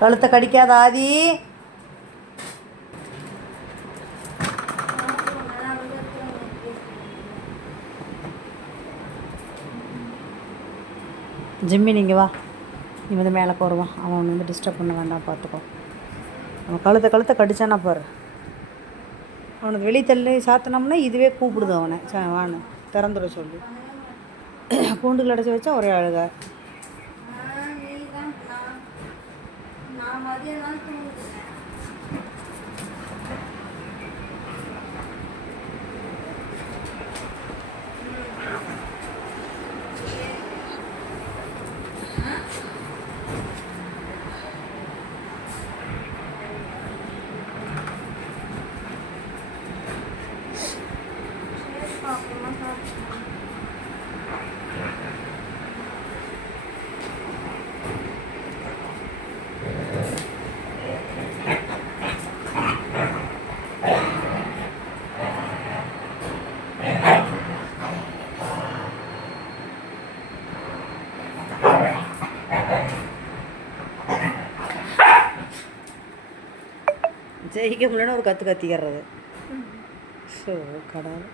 கழுத்தை கடிக்காத ஆதி. ஜிம்மி நீங்கள் வா, நீ வந்து மேலே போடுவான். அவன் வந்து டிஸ்டர்ப் பண்ண வேண்டாம், பார்த்துக்கோ. அவன் கழுத்தை கடிச்சானா பாரு. அவனுக்கு வெளியே தள்ளி சாத்தினோம்னா இதுவே கூப்பிடுது அவனை. வான்னு திறந்துட சொல்லி கூண்டுகள் அடைச்சி வச்சா ஒரே அழுக. ஜெயிக்க முடியலன்னு ஒரு கற்று கத்திக்கிறது. ஸோ கடவுள்.